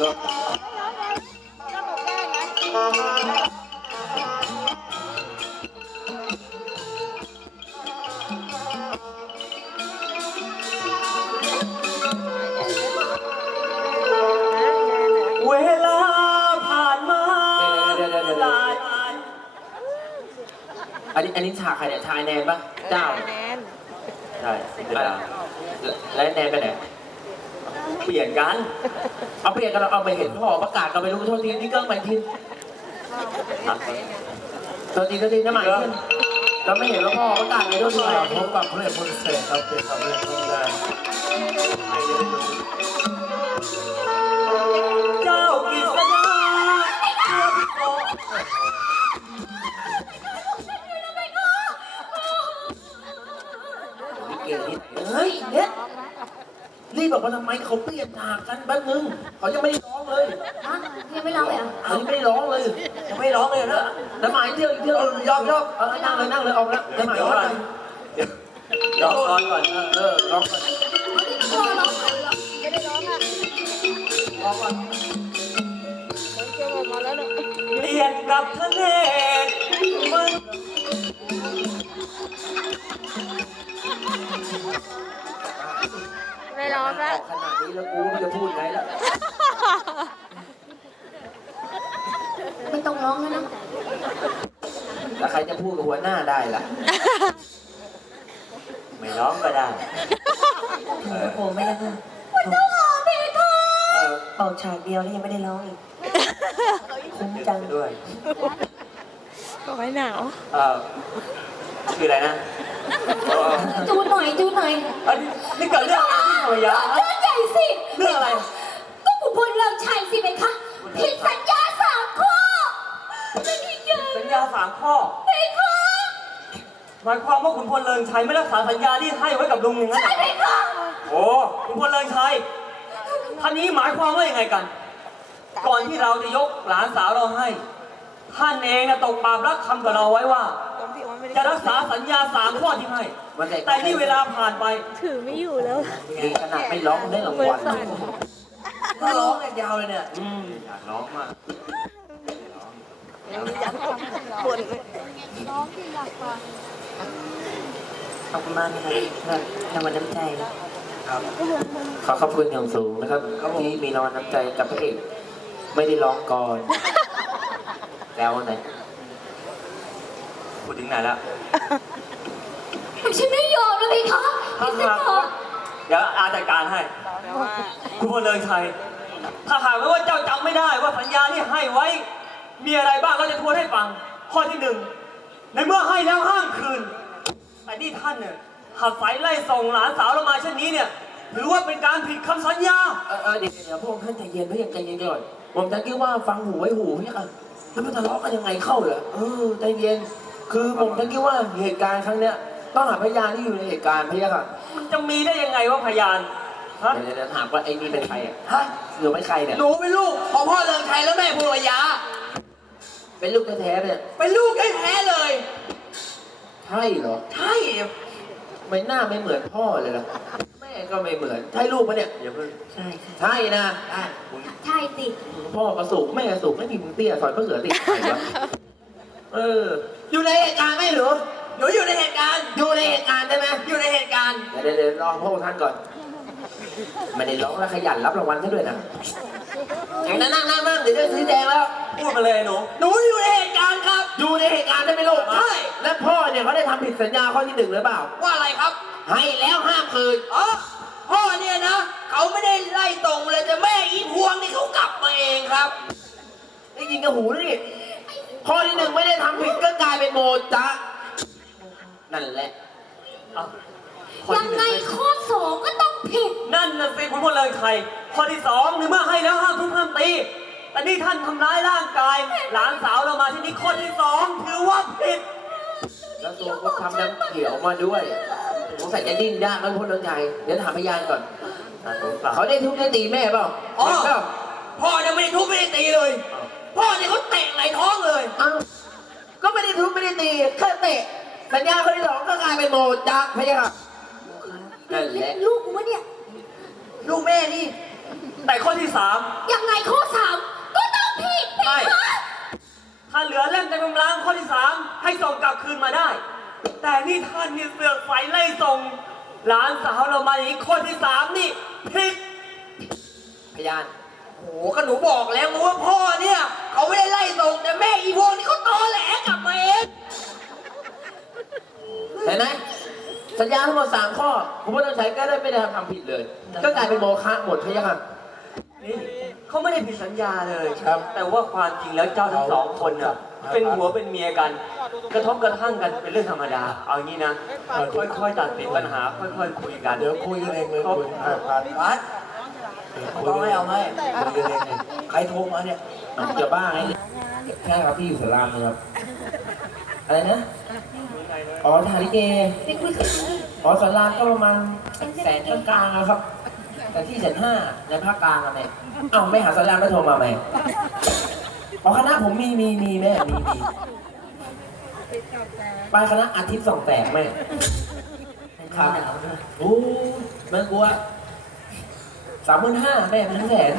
เวลาผ่านมาเดี๋ยวเดี๋ยวเดี๋ยวเดี๋ยว หลาย อันนี้อันนี้ฉากใครเนี่ยชายแนนปะเจ้า แนนใช่แล้วแล้วแนนไปไหนเปลี่ยนกัน เอาเปลี่ยนกันเราเอาไปเห็นพ่อประกาศกันไปรู้โทษทีนี่เกิ้งไปทีโทษทีโทษทีน้ำหมันขึ้นเราไม่เห็นว่าพ่อประกาศเลยโทษทีพบกับพระเอกคนเสกครับเป็นคำเรียกของแดงเจ้ากิษณาเจ้าพิโกลิเกนี่เฮ้ยเนี่ย รีบบอกว่าทำไมเขาเปลี่ยนฉากกันแป๊บนึงเขายังไม่ได้ร้องเลยฮะยังไม่ร้องเลยเหรอเขายังไม่ได้ร้องเลยยังไม่ร้องเลยนะน้ำหมายเที่ยวอีกเที่ยวยอกยอกเออนั่งเลยนั่งเลยออกแล้วน้ำหมายเดี๋ยวว่าก่อนเดี๋ยวร้องก่อนก่อนเออร้องก่อนพ่อร้องก่อนเหรอไม่ได้ร้องอะร้องก่อนเขาเชื่อออกมาแล้วเนอะเปลี่ยนกับทะเลมัน ร้องอละอกขนาดนี้แล้วกูไม่จะพูดไงล่ะไม่ต้องร้องแล้วนะแล้วใครจะพูดกับหัวหน้าได้ล่ะ ไม่ร้องก็ได้โอ้โหไม่ได้ค่ะเออเป่าฉากเดียวแล้วยังไม่ได้ร้องอีก คุ้มจัง ด้วย ก็ไม่หนาว เออคืออะไรนะเออจูนหน่อยจูนหน่อยเอ้ยนี่เกิดเรื่องอะไรที่ภรรยาเรื่องใหญ่สิ เรื่องอะไร ก็ขุนพลเลิงชัยสิไหมคะผิดสัญญาสามข้อไม่ได้เงินสัญญาสามข้อ ไหมคะหมายความว่าขุนพลเลิงชัยไม่รักษาสัญญาที่ให้ไว้กับลุงอย่างนั้นเหรใช่อไหมคะโอ้ขุนพลเลิงชัยท่านนี้หมายความว่ายังไงกัน ก่อนที่เราจะยกหลานสาวเราให้ ท่านเองนะตกปากรับคำกับเราไว้ว่าตอนที่อ้อนไม่ได้จะรักษาสัญญาสามข้อที่ให้มันแต่แต่นี่เวลาผ่านไป ถือไม่อยู่แล้วดีขนาดไม่ร้องได้รางวัลถ้าร้องเนี่ยยาวเลยเนี่ยอืมอยากร้องมากบ่นขอบคุณมากนะคะสำหรับรางวัลน้ำใจขอขอบคุณอย่างสูงนะครับที่มีรางวัลน้ำใจกับพระเอกไม่ได้ร้องก่อน แล้วไหนพูดถึงไหนแล้วฉันไม่ยอมแล้วไหมคะพี่สกอร์เดี๋ยวอาจัดการให้คุณพลเลิงชัยถ้าหากว่าเจ้าจำไม่ได้ว่าสัญญาที่ให้ไว้ มีอะไรบ้างก็จะทวนให้ฟัง ข้อที่หนึ่งในเมื่อให้แล้วห้ามคืนแต่นี่ท่านเนี่ยหัดสายไล่ส่งหลานสาวเรามาเช่นนี้เนี่ยถือว่าเป็นการผิดคำสัญญา เออเออเดี๋ยวเดี๋ยวพวกท่านใจเย็นพระเอกใจเย็นก่อนผมจะคิดว่าฟังหูไว้หูเนี่ยค่ะ แล้วมันทะเลาะกันยังไงเข้าเหรอเออใจเย็น คือผมจะคิดว่าเหตุการณ์ครั้งเนี้ยต้องหาพยานที่อยู่ในเหตุการณ์พะยะค่ะมันจะมีได้ยังไงว่าพยานฮะเดี๋ยวเดี๋ยวถามว่าไอ้นี่เป็นใครอะฮะหรือไม่ใครเนี่ยหนูเป็นลูกของพ่อเลิงชัยแล้วแม่ภูรยาเป็นลูกแท้ๆเนี่ยเป็นลูกแท้ๆเลย ใช่เหรอ ใช่ไม่หน้าไม่เหมือนพ่อเลยล่ะแม่ ก็ไม่เหมือน ใช่ลูกปะเนี่ย อย่าเพิ่งใช่ค่ะใช่นะใช่สิพ่อกระสุกแม่กระสุกไม่มีมึงเตี้ยสอยมะเขือติดไข่วะเออ อยู่ในเหตุการณ์ไหมหรือหนูอยู่ในเหตุการณ์ อยู่ในเหตุการณ์ได้ไหมอยู่ในเหตุการณ์ เดี๋ยวเดี๋ยวรอพวกท่านก่อนไม่ได้ร้องแล้วขยันรับรางวัลซะด้วยนะอย่างนั้นนั่งนั่งนั่งเดี๋ยวจะซื้อแดงแล้ว พูดมาเลยหนู หนูอยู่ในเหตุการณ์ครับ อยู่ในเหตุการณ์ได้ไหมลูกใช่ และพ่อเนี่ยเขาได้ทำผิดสัญญาข้อที่หนึ่งหรือเปล่า ว่าอะไรครับ ให้แล้วห้ามคืนอ๋อพ่อเนี่ยนะ เขาไม่ได้ไล่ตรงเลยแต่แม่อีพวงนี่เขากลับมาเองครับ ได้ยินกับหูนี่ข้อที่หนึ่งไม่ได้ทำผิดก็กลายเป็นโมจะนั่นแหละยังไงข้อสองก็ต้องผิด นั่นน่ะสิคุณพลเลิงไทยข้อที่สองในเมื่อให้แล้วห้ามทุบห้ามตี แต่นี่ท่านทำร้ายร่างกาย หลานสาวเรามาที่นี่ข้อที่สองถือว่าผิด แล้วตัวก็ทำน้ำเขียวมาด้วยสงสัยจะดิ้นยากแล้วพ้นเรื่องใจเดี๋ยวถามพยานก่อน เขาได้ทุบได้ตีแม่เปล่าอ๋อเห็นเปล่าพ่อเนี่ยไม่ได้ทุบไม่ได้ตีเลย พ่อเนี่ยเขาเตะไหลท้องเลยเอ้าก็ไม่ได้ทุบไม่ได้ตีแค่เตะสัญญาข้อที่สองก็กลายเป็นโมจะพะยะค่ะนั่นแหละลูกกูวะเนี่ย ลูกแม่นี่ แต่ข้อที่ที่สามยังไงข้อสามก็ต้อง ผิดเพใช่ คะถ้าเหลือเล่มในกำลังข้อที่สามให้ส่งกลับคืนมาได้ แต่นี่ท่านนี่เสือกไฟไล่ส่งหลานสาวเรามาอย่างนี้ข้อที่สามนี่ผิดพยานโอ้โหก็หนูบอกแล้วนะว่าพ่อเนี่ยเขาไม่ได้ไล่ส่งแต่แม่อีพวกนี่เขาตอแหลกลับมาเองเห็นไหมสัญญาทั้งหมดสามข้อ คุณพ่อต้องใช้ก็ได้ไม่ได้ทำผิดเลย ก็กลายเป็นโมฆะหมดใช่ไหมครับนี่ เขาไม่ได้ผิดสัญญาเลย ครับแต่ว่าความจริงแล้วเจ้าทั้งสองคนน่ะเป็นหัวเป็นเมียกัน กระทบกระทั่งกันเป็นเรื่องธรรมดา เอางี้นะค่อยๆตัดสินปัญหา ค่อยๆคุยกัน เดี๋ยวคุยกันเองเลยคุณอะผ่านพัดต้องให้เอาไหมคุยกันเองเลยใครโทรมาเนี่ยอะจะบ้าไงใช่ครับพี่อยู่สารามนะครับ อะไรนะ อ๋อทาริเกไปคุยกับเขาอ๋อสารามก็ประมาณแสนกลางๆนะครับ แต่ที่แสนห้าในภาคกลางอะแม่เอ้าไม่หาสารามแล้วโทรมาไหมอ๋อคณะผมมีมีมีแม่มีมีไปคณะอาทิตย์สองแตกแม่ครับโอ้แม่กลัวสามหมื่นห้าแม่เป็นแสน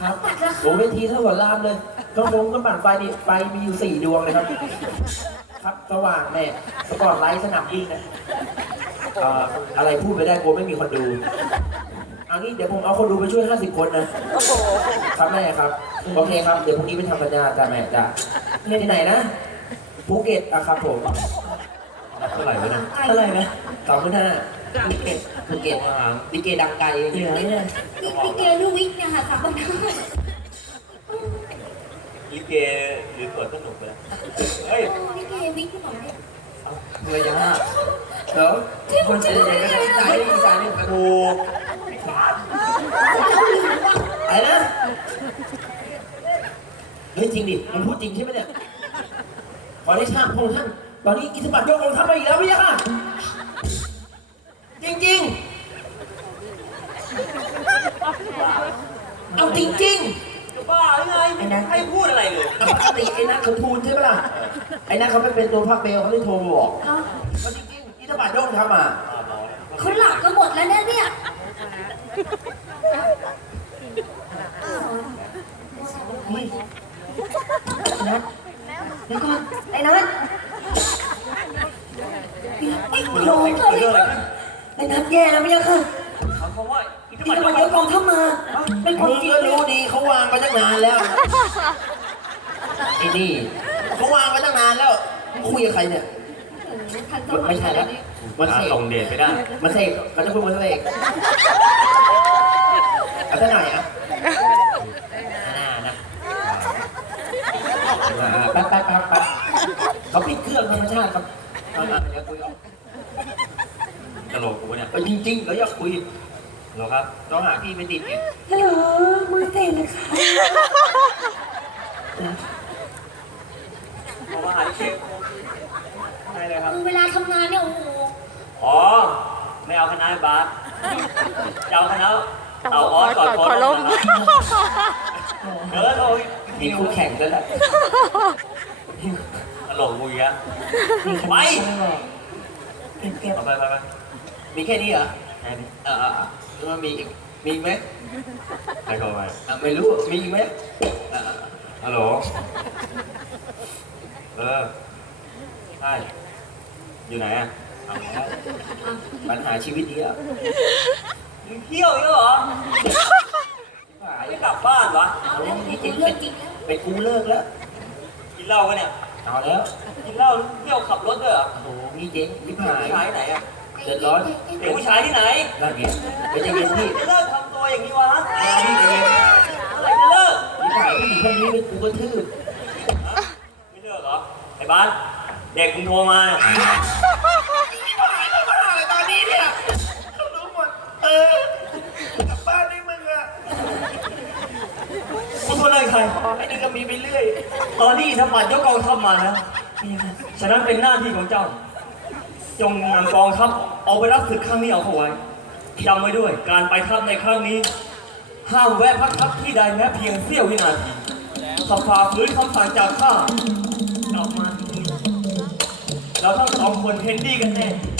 ครับโอ้เวทีเท่ากับรามเลยกระโปรงก็ปั่นไฟนี่ไฟมีอยู่สี่ดวงเลยครับ ครับสว่างแม่สปอร์ตไลท์สนามบินนะเอ่ออะไรพูดไปได้กลัวไม่มีคนดู เอางี้เดี๋ยวผมเอาคนดูไปช่วย 50 คนนะครับแม่ครับ โอเคครับ เดี๋ยวพรุ่งนี้ไปทำสัญญาจ้ะแม่จ้ะเรียนที่ไหนนะภูเก็ตอะครับผมเท่าไหร่วะเนี่ยเท่าไหร่นะสองพันห้าภูเก็ตภูเก็ตมาลิเกดังไกลเนี่ยเนี่ยนี่พี่เกลูวิกเนี่ยค่ะสามคนห้าลิเกหรือเปิดสนุกไปแล้วเฮ้ยโอ้พี่เกวิกหรือเปล่าเนี่ยเงยยังห้าเดี๋ยวคนจะได้ใจอีสานนี่กระดูก อะไรนะ เฮ้ยจริงดิมันพูดจริงใช่ไหมเนี่ย ขอได้ชาติพระองค์ท่าน ตอนนี้อิทธิบาทยกองค์ทัพมาอีกแล้วพี่ยะค่ะ จริงๆเอาจริงจะบ้าหรือไงไม่ให้พูดอะไรเลยๆปกติไอ้นัทเขาทูลใช่ไหมล่ะ ไอ้นัทเขาไม่เป็นตัวภาคเบลเขาเลยโทรมาบอกเอ้าว่าจริงๆอิทธิบาทยกองค์ทัพมาเขาหลับกันหมดแล้วนะเนี่ย นี่นัดเดี๋ยวก่อนไอ้นัดไอ้โหลงเกิดเรื่องอะไรขึ้นไอ้นัดแย่แล้วพี่ยะค่ะถามเขาว่าอิทธิพี่บาทจะมาเยอะกองทัพมาเป็นคนมึงจริงก็เลยรู้ดีเขาวางมาตั้งนานแล้วไอ้นี่เขาวางมาตั้งนานแล้วมึงคุยกับใครเนี่ย ทันสมัยไม่ใช่แล้วมันเสกส่งเดชไปได้ มันเสกมันจะพูดมันเสกเอาซะหน่อยอะน่านะอ่าแป๊บแป๊บแป๊บแป๊บเขาปิดเครื่องธรรมชาติครับเอามาเดี๋ยวคุยออกตลกกูเนี่ยเออจริงๆเราอยากคุยเหรอครับต้องหาพี่ไม่ติดไงฮัลโหลมือเตะเลยค่ะเพราะว่าหาลิเกใช่เลย ครับ คือเวลาทำงานเนี่ยโอ้โหอ๋อ ไม่เอาคณะบาสจะเอาคณะเอาออสก่อนขอลมเออโอ้ยมีคู่แข่งแล้วแหละตลกกูอีกแล้วไปเอาไปไปไปมีแค่นี้เหรอแค่นี้เออเออเออแล้วมันมีอีกมีอีกไหมไปเข้าไปอะไม่รู้มีอีกไหมเออเออฮัลโหลเออใช่ อยู่ไหนอะเอาแล้วปัญหาชีวิตนี้อะมึงเที่ยวอีกแล้วเหรอไม่กลับบ้านวะเอาแล้วนี่เป็นเรื่องจริงแล้วเป็นกูเลิกแล้วกินเหล้ากันเนี่ยเอาแล้วกินเหล้าเที่ยวขับรถด้วยเหรอโอ้โหนี่เจ๊งริบเด็กหายผู้ชายที่ไหนอะเดือดร้อนเด็กผู้ชายที่ไหนนั่นไงไปใจเย็นพี่จะเลิกทำตัวอย่างนี้วะพี่ใจเย็นเมื่อไหร่จะเลิกริบหายผู้หญิงคนนี้เป็นกูก็ทื่อไม่เลิกเหรอไอ้บ้าน เด็กมึงโทรมาตอนนี้เนี่ยรู้หมด เออกลับบ้านได้มึงอะมึงโทรเลยใคร ไอ้นี่ก็มีไปเรื่อย ตอนนี้อิทธิบาทยกกองทัพมานะฉะนั้นเป็นหน้าที่ของเจ้า จงนำกองทัพเอาไปรับศึกครั้งนี้เอาเข้าไว้จำไว้ด้วย การไปทัพในครั้งนี้ ห้ามแวะพักทัพที่ใดแม้เพียงเสี้ยววินาทีถ้าฝ่าฝืนคำสั่งจากข้า สอ